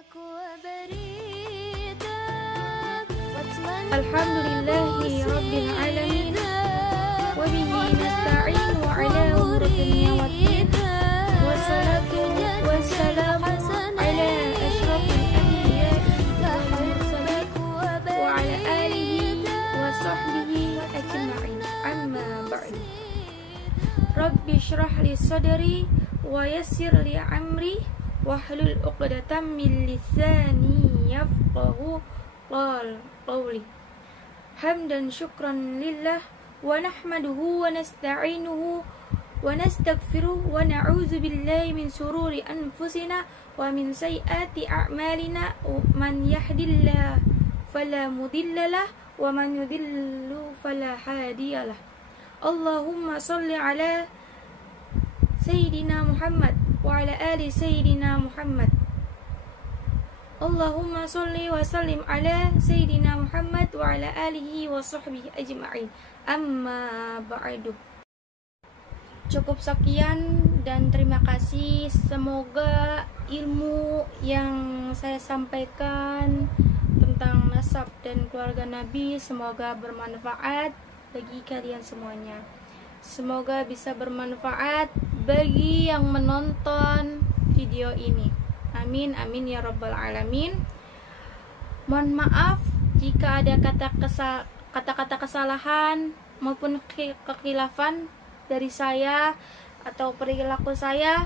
Alhamdulillahi Rabbil Alamin, wa bihi nasta'in wa ala umuri dunya waddin, wassalatu wassalamu ala ashrafil anbiya'i wal mursalin wa ala alihi wa sahbihi ajma'in, amma ba'du. Rabbi shrah li sadri wa yassir li amri wahlul 'uqdatam min lisani yafqahu qawli. Hamdan syukran lillah wa nahmaduhu wa nasta'inuhu wa nastaghfiruh wa na'udzu billahi min sururi anfusina wa min sayyiati a'malina. Man yahdihillahu fala mudhillalah wa man yudhlil fala hadiyalah. Allahumma shalli ala sayyidina Muhammad wa ala ali sayyidina Muhammad. Allahumma sholli wa sallim ala sayyidina Muhammad wa ala alihi wa sahbihi ajma'in, amma ba'du. Cukup sekian dan terima kasih. Semoga ilmu yang saya sampaikan tentang nasab dan keluarga Nabi semoga bermanfaat bagi kalian semuanya. Semoga bisa bermanfaat bagi yang menonton video ini. Amin, amin ya rabbal alamin. Mohon maaf jika ada kata-kata kesalahan maupun kekhilafan dari saya atau perilaku saya.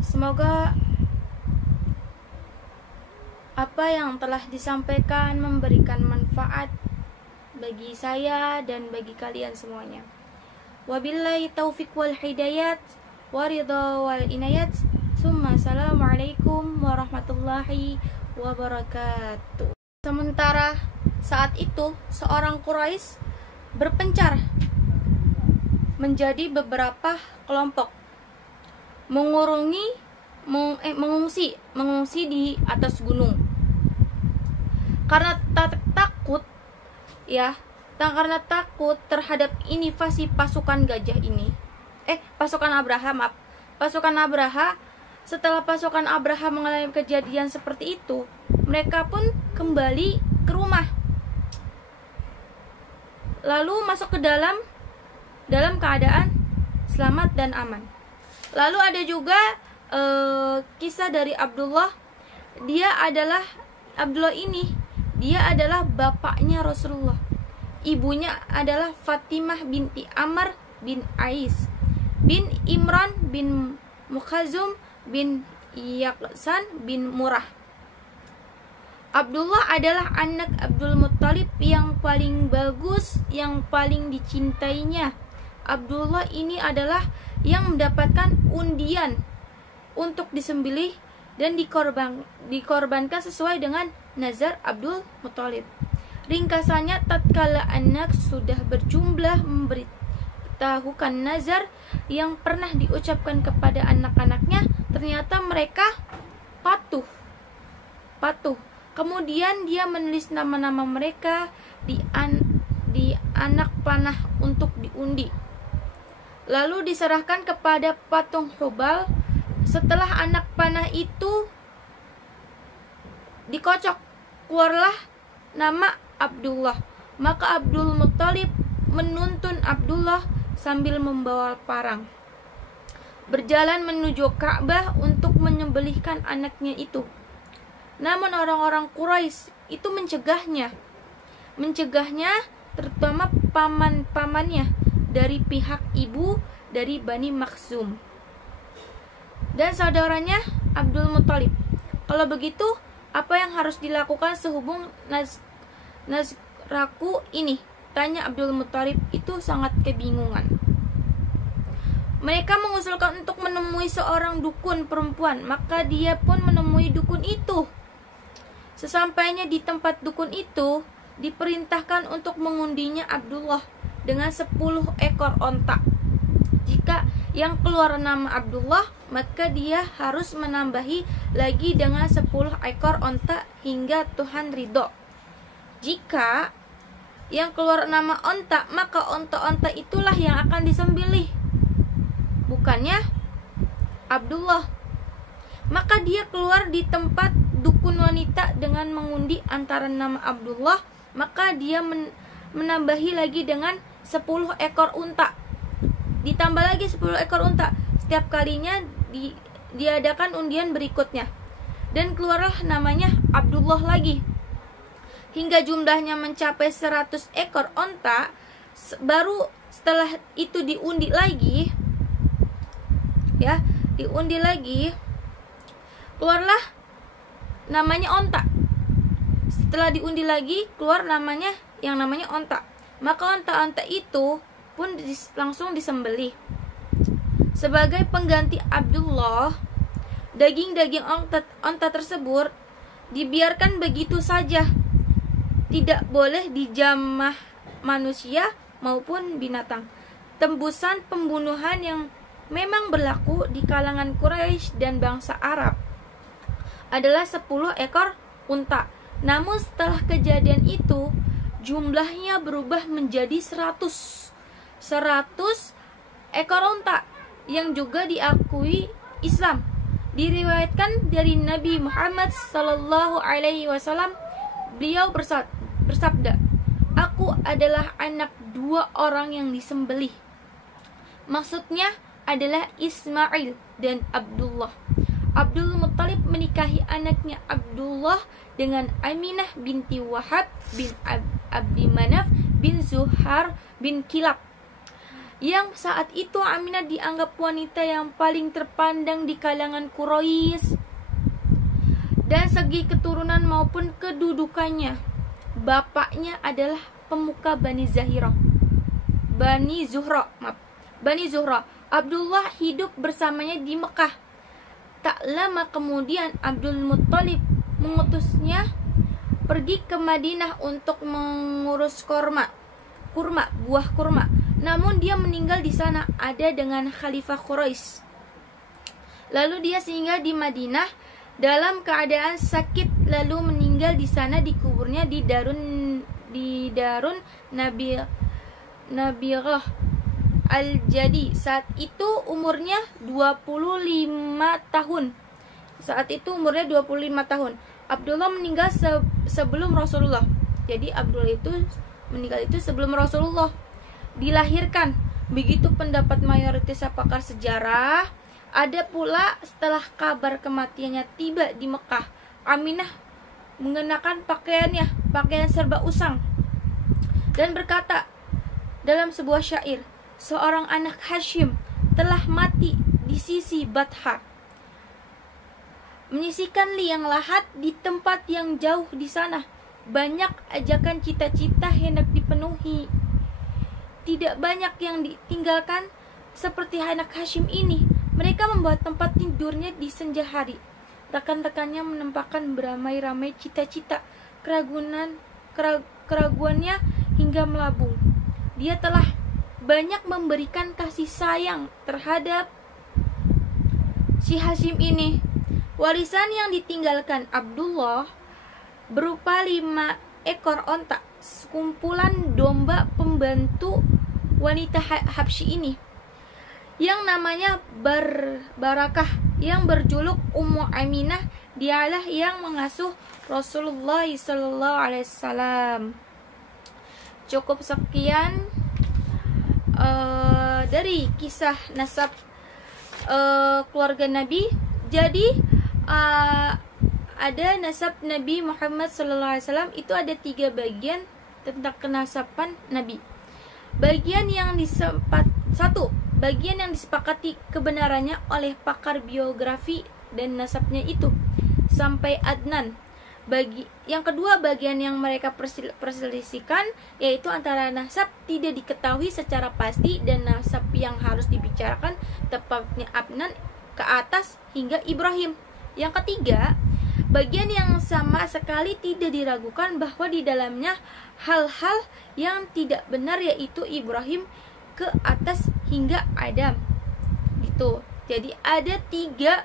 Semoga apa yang telah disampaikan memberikan manfaat bagi saya dan bagi kalian semuanya. Wabillahi taufiq wal hidayat waridha wal inayat. Assalamualaikum warahmatullahi wabarakatuh. Sementara saat itu seorang Quraisy berpencar menjadi beberapa kelompok, mengungsi di atas gunung karena takut terhadap invasi pasukan gajah ini. Pasukan Abraha. Setelah pasukan Abraha mengalami kejadian seperti itu, mereka pun kembali ke rumah, lalu masuk ke dalam keadaan selamat dan aman. Lalu ada juga kisah dari Abdullah. Abdullah ini adalah bapaknya Rasulullah. Ibunya adalah Fatimah binti Amr bin Ais bin Imran bin Mukhazum bin Yaqsan bin Murrah. Abdullah adalah anak Abdul Muttalib yang paling bagus, yang paling dicintainya. Abdullah ini adalah yang mendapatkan undian untuk disembelih dan dikorbankan sesuai dengan nazar Abdul Muttalib. Ringkasannya, tatkala anak sudah berjumlah memberitahukan nazar yang pernah diucapkan kepada anak-anaknya, ternyata mereka patuh. Kemudian dia menulis nama-nama mereka di anak panah untuk diundi, lalu diserahkan kepada patung Hubal. Setelah anak panah itu dikocok, keluarlah nama Abdullah. Maka Abdul Muttalib menuntun Abdullah sambil membawa parang, berjalan menuju Ka'bah untuk menyembelihkan anaknya itu. Namun orang-orang Quraisy itu mencegahnya, terutama paman-pamannya dari pihak ibu dari Bani Makhzum dan saudaranya Abdul Muttalib. Kalau begitu, apa yang harus dilakukan sehubung nazraku ini? Tanya Abdul Muttalib itu sangat kebingungan. Mereka mengusulkan untuk menemui seorang dukun perempuan, maka dia pun menemui dukun itu. Sesampainya di tempat dukun itu, diperintahkan untuk mengundinya Abdullah dengan 10 ekor onta. Jika yang keluar nama Abdullah, maka dia harus menambahi lagi dengan 10 ekor onta hingga Tuhan ridho. Jika yang keluar nama onta, maka onta-onta itulah yang akan disembelih, bukannya Abdullah. Maka dia keluar di tempat dukun wanita dengan mengundi antara nama Abdullah. Maka dia menambahi lagi dengan 10 ekor unta. Ditambah lagi 10 ekor unta. Setiap kalinya diadakan undian berikutnya. Dan keluarlah namanya Abdullah lagi. Hingga jumlahnya mencapai 100 ekor unta. Baru setelah itu diundi lagi, ya, diundi lagi, keluarlah namanya onta. Setelah diundi lagi, keluar namanya yang namanya onta. Maka onta-onta itu pun langsung disembelih. Sebagai pengganti Abdullah, daging-daging onta tersebut dibiarkan begitu saja. Tidak boleh dijamah manusia maupun binatang. Tembusan pembunuhan yang memang berlaku di kalangan Quraisy dan bangsa Arab adalah 10 ekor unta. Namun setelah kejadian itu jumlahnya berubah menjadi 100 ekor unta yang juga diakui Islam. Diriwayatkan dari Nabi Muhammad sallallahu alaihi wasallam, beliau bersabda, "Aku adalah anak 2 orang yang disembelih." Maksudnya adalah Ismail dan Abdullah. Abdul Muttalib menikahi anaknya Abdullah dengan Aminah binti Wahab bin Abdi Manaf bin Zuhar bin Kilab. Yang saat itu Aminah dianggap wanita yang paling terpandang di kalangan Quraisy dan segi keturunan maupun kedudukannya. Bapaknya adalah pemuka Bani Zuhra. Abdullah hidup bersamanya di Mekah. Tak lama kemudian Abdul Muttalib mengutusnya pergi ke Madinah untuk mengurus buah kurma. Namun dia meninggal di sana ada dengan Khalifah Quraisy. Lalu dia singgah di Madinah dalam keadaan sakit, lalu meninggal di sana, dikuburnya di Darun Nabirah Al-Jadi. Saat itu umurnya 25 tahun. Abdullah meninggal sebelum Rasulullah. Jadi Abdullah itu meninggal itu sebelum Rasulullah dilahirkan. Begitu pendapat mayoritas pakar sejarah. Ada pula setelah kabar kematiannya tiba di Mekah, Aminah mengenakan pakaian serba usang dan berkata dalam sebuah syair, "Seorang anak Hashim telah mati di sisi Batha, menyisikan liang lahat di tempat yang jauh di sana. Banyak ajakan cita-cita hendak dipenuhi, tidak banyak yang ditinggalkan seperti anak Hashim ini. Mereka membuat tempat tidurnya di senja hari. Rekan-rekannya menampakkan beramai-ramai cita-cita, keraguannya hingga melabung. Dia telah banyak memberikan kasih sayang terhadap si Hashim ini." Warisan yang ditinggalkan Abdullah berupa 5 ekor onta, sekumpulan domba pembantu wanita Habsyi ini yang namanya Barakah, yang berjuluk Ummu Aminah. Dialah yang mengasuh Rasulullah SAW. Cukup sekian dari kisah nasab keluarga Nabi. Jadi ada nasab Nabi Muhammad SAW itu ada 3 bagian tentang kenasaban Nabi. Bagian yang disepakati kebenarannya oleh pakar biografi dan nasabnya itu sampai Adnan. Yang kedua, bagian yang mereka perselisihkan yaitu antara nasab tidak diketahui secara pasti dan nasab yang harus dibicarakan tepatnya Adnan ke atas hingga Ibrahim. Yang ketiga, bagian yang sama sekali tidak diragukan bahwa di dalamnya hal-hal yang tidak benar yaitu Ibrahim ke atas hingga Adam. Gitu. Jadi ada 3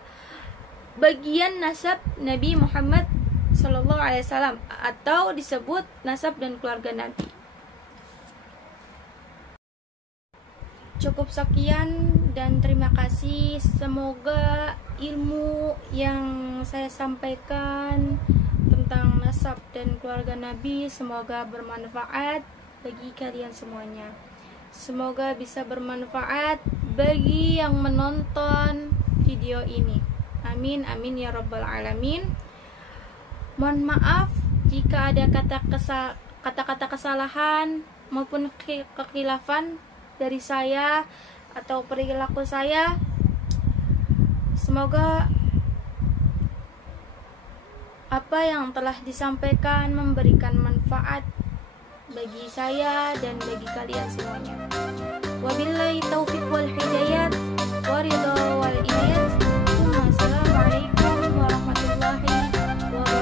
bagian nasab Nabi Muhammad SAW atau disebut nasab dan keluarga Nabi. Cukup sekian dan terima kasih. Semoga ilmu yang saya sampaikan tentang nasab dan keluarga Nabi semoga bermanfaat bagi kalian semuanya. Semoga bisa bermanfaat bagi yang menonton video ini. Amin amin ya rabbal alamin. Mohon maaf jika ada kata-kata kesalahan maupun kekhilafan dari saya atau perilaku saya. Semoga apa yang telah disampaikan memberikan manfaat bagi saya dan bagi kalian semuanya. Wabillahi taufiq wal hidayat wa ridha wal inayat. Wassalamualaikum warahmatullahi wabarakatuh.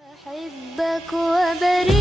أحبك وبريء